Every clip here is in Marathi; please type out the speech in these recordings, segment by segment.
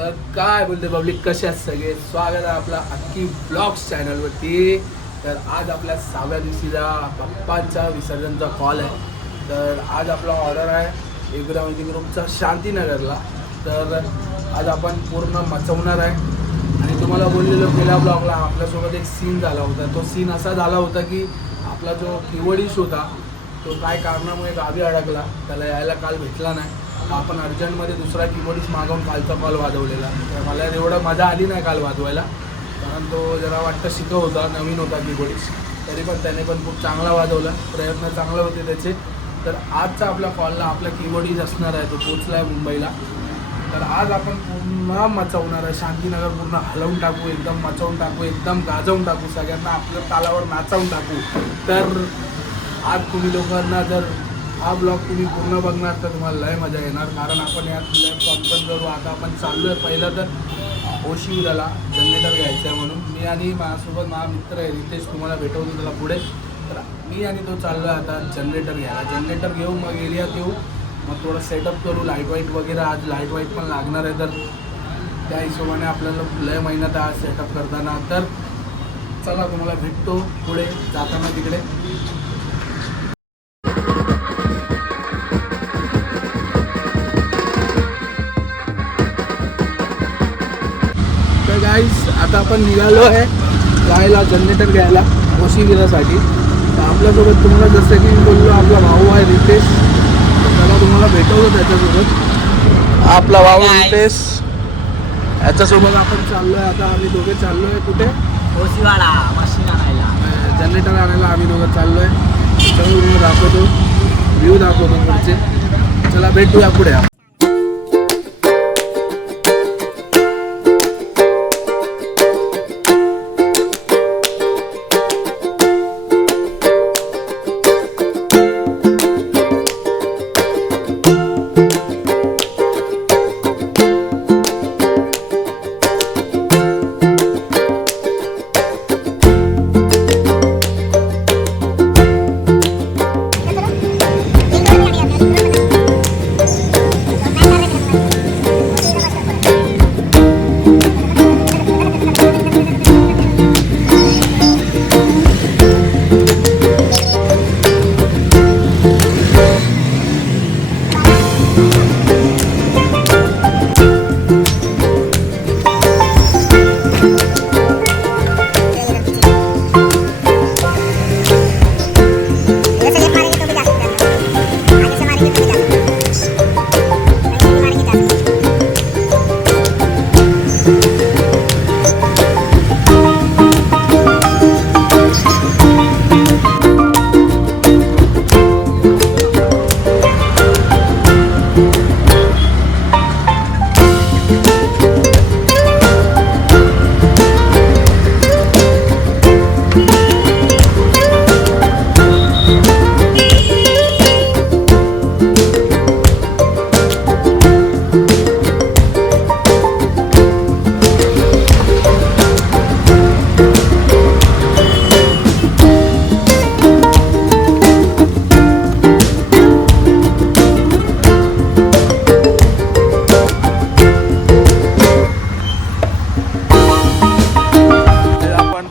तर काय बोलते पब्लिक, कसे आहेत सगळे? स्वागत आहे आपला अख्खी ब्लॉग्स चॅनलवरती. तर आज आपल्या 6व्या दिवशीचा बाप्पांच्या विसर्जनचा कॉल आहे. तर आज आपला ऑर्डर आहे एकदा मीटिंग रूमचा शांतीनगरला. तर आज आपण पूर्ण मचवणार आहे. आणि तुम्हाला बोललेलो गेल्या ब्लॉगला आपल्यासोबत एक सीन झाला होता. तो सीन असा झाला होता की आपला जो कीबोर्डिस्ट होता तो काय कारणामुळे गावी अडकला, त्याला यायला काल भेटला नाही. आपण अर्जंटमध्ये दुसरा कीबोर्डिस्ट मागवून कालचा कॉल वाजवलेला. तर मला एवढं मजा आली नाही काल वाजवायला, कारण तो जरा वाटतं शिकव होता, नवीन होता कीबोर्डिस्ट. तरी पण त्याने पण खूप चांगला वाजवला, प्रयत्न चांगले होते त्याचे. तर आजचा आपल्या कॉलला आपला कीबोर्डिस्ट असणार आहे, तो पोचला आहे मुंबईला. तर आज आपण पूर्ण मचवणार आहे शांतीनगर, पूर्ण हलवून टाकू, एकदम मचवून टाकू, एकदम गाजवून टाकू, सगळ्यांना आपल्या तालावर नाचवून टाकू. तर आज तुम्ही लोकांना जर हा ब्लॉग तुम्ही पूर्ण बघणार तर तुम्हाला लय मजा येणार, कारण आपण यात कॉन्फरन्स करू. आता आपण चाललो आहे पहिलं तर ओशिवराला जनरेटर घ्यायचं आहे म्हणून. मी आणि माझ्यासोबत माझा मित्र आहे रितेश, तुम्हाला भेटवतो त्याला पुढे. तर मी आणि तो चाललो आहे आता जनरेटर घ्यायला. जनरेटर घेऊ, मग एरियात येऊ, मग थोडं सेटअप करू, लाईट वाईट वगैरे. आज लाईट वाईट पण लागणार आहे, तर त्या हिशोबाने आपल्याला लय मेहनत आहे आज सेटअप करताना. तर चला तुम्हाला भेटतो पुढे जाताना तिकडे. तर गाईस आता आपण निघालो आहे जायला जनरेटर घ्यायला ओशिविरासाठी. तर आपल्यासोबत तुम्हाला जसं की मी बोललो आपला भाऊ आहे रितेश, त्याला तुम्हाला भेटवतो त्याच्यासोबत. आपला भाऊ रितेश, याच्यासोबत आपण चाललो आहे. आता आम्ही दोघे चाललो आहे कुठे? ओशिवाला मशीन आणायला, जनरेटर आणायला आम्ही दोघं चाललो आहे. चला तुम्ही दाखवतो, व्ह्यू दाखवतो पुढचे. चला भेटूया पुढे.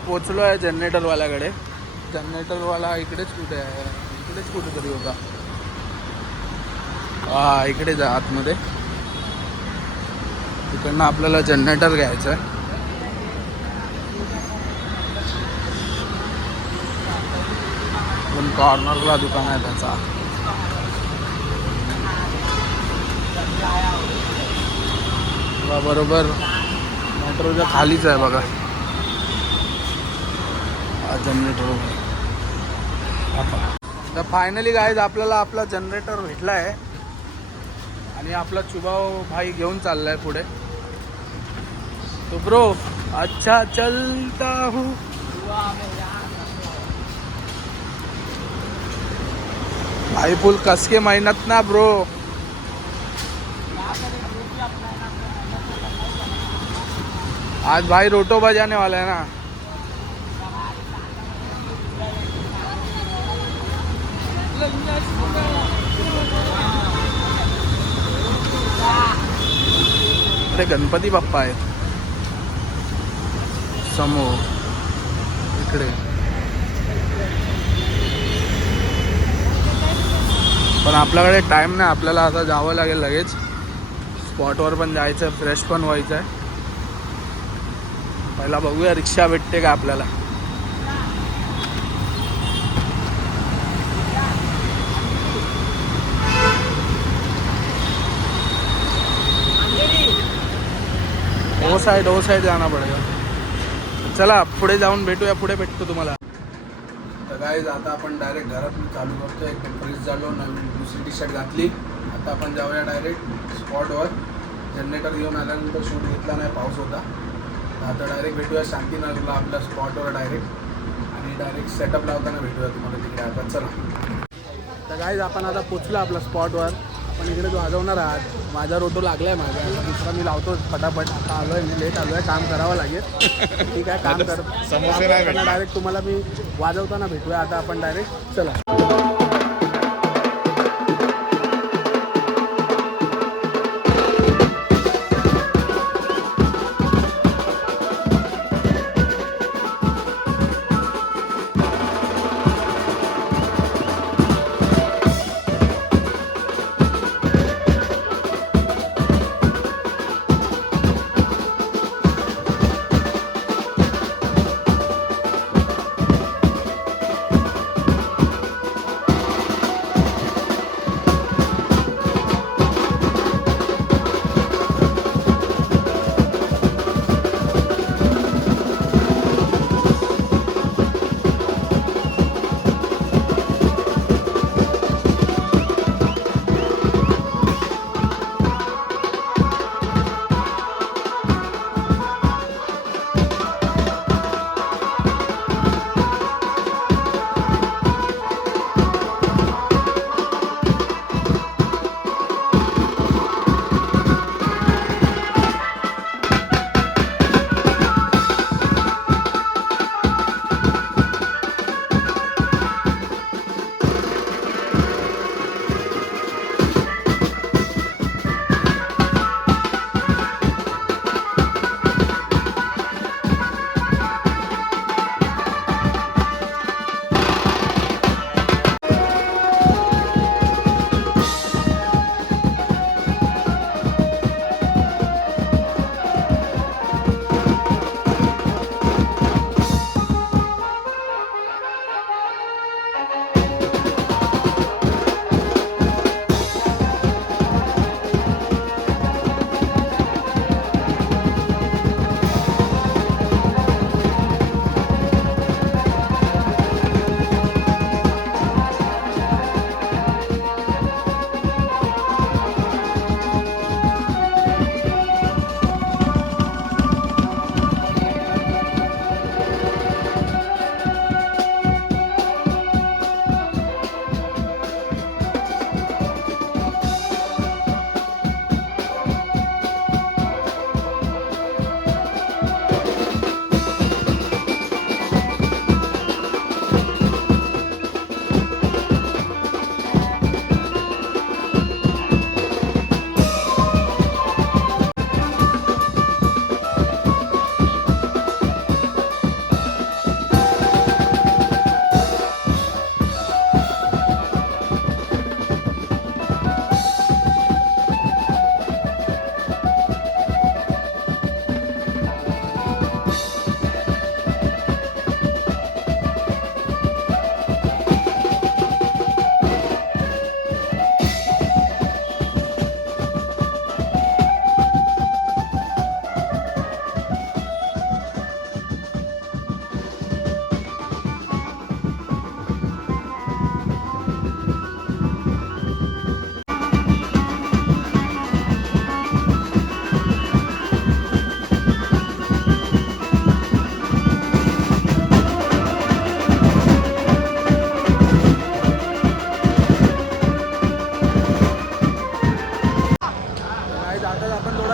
पोचलो आहे जनरेटरवाल्याकडे. जनरेटरवाला इकडेच कुठे आहे, इकडेच कुठेतरी होता. हा इकडे जा आतमध्ये. तिकडनं आपल्याला जनरेटर घ्यायचं आहे. पण कॉर्नरला दुकान आहे त्याचा. बरोबर मेट्रोच्या खालीच आहे बघा जनरेटर. तर फायनली गाईज आपल्याला आपला जनरेटर भेटला आहे आणि आपला चुबाव भाई घेऊन चाललाय पुढे. तो ब्रो अच्छा चलता हूँ. भाई फुल कस के मेहनत ना ब्रो. आज भाई रोटो बजाने वाला है ना. इकडे गणपती बाप्पा आहेत समोर इकडे. पण आपल्याकडे टाईम नाही, आपल्याला आता जावं लागेल लगेच. स्पॉटवर पण जायचं आहे, फ्रेश पण व्हायचं आहे. पहिला बघूया रिक्षा भेटते का आपल्याला. ओ साइड जाना पडेगा. चला पुढे जाऊन भेटूया, पुढे भेटतो तुम्हाला. तर गाईज आता आपण डायरेक्ट घरातून चालू करतो. एकदम फ्रेश झालो, नवीन दुसरी टी शर्ट घातली. आता आपण जाऊया डायरेक्ट स्पॉटवर. जनरेटर घेऊन आल्यानंतर शूट घेतला नाही, पाऊस होता. आता डायरेक्ट भेटूया शांतीनगरला आपल्या स्पॉटवर डायरेक्ट. आणि डायरेक्ट सेटअप लावताना भेटूया तुम्हाला तिकडे. आता चला. तर गाईज आपण आता पोचलो आपल्या स्पॉटवर. आपण इकडे वाजवणार आहात. माझा रोटो लागला आहे माझा, दुसरा मी लावतो फटाफट. आता आलो आहे मी, लेट आलो आहे, काम करावं लागेल. ठीक आहे, काम करताना डायरेक्ट तुम्हाला मी वाजवताना भेटूया. आता आपण डायरेक्ट चला.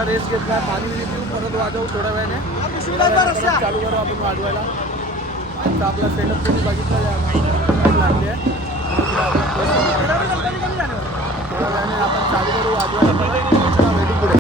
रेस्ट घेतला, पाणी पिऊन परत वाजवू थोड्या वेळाने. चालू करू आपण वाजवायला. आता आपला सेटअप तुम्ही बघितला लागले आहे. थोड्या वेळाने आपण चालू करू वाजवायला. भेटू पुढे.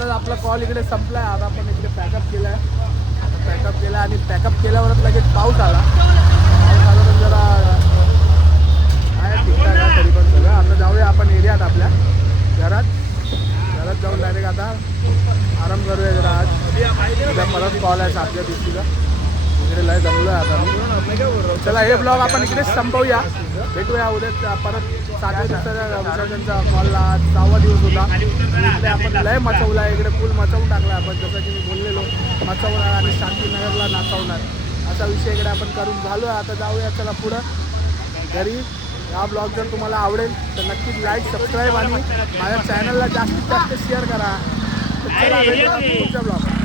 आता आपला कॉल इकडे संपलाय. आता आपण इकडे पॅकअप केलाय. पॅकअप केला आणि पॅकअप केल्यावरच लगेच पाऊस आला. पाऊस आला तर जरा आहे ठीकठाक आहे तरी पण सगळं. आता जाऊया आपण एरियात आपल्या घरात जाऊन डायरेक्ट आता आराम करूया जरा. आज उद्या परत कॉल आहे 7व्या दिवशीला. इकडे लय जमलो आहे आता. चला हे ब्लॉग आपण इकडेच संपवूया. भेटूया उद्या परत 7व्या दिवसाच्या विसर्जनचा कॉलला. 6वा दिवस होता. इकडे आपण लय मचवला आहे. इकडे फुल मचवून टाकला आपण. जसं की मी बोललेलो मचवणार आणि शांतीनगरला नाचवणार असा विषय इकडे आपण करून झालो. आता जाऊया चला पुढं घरी. हा ब्लॉग जर तुम्हाला आवडेल तर नक्कीच लाईक सबस्क्राईब आणि माझ्या चॅनलला जास्तीत जास्त शेअर करा. तर चला भेटूया पुढच्या ब्लॉग.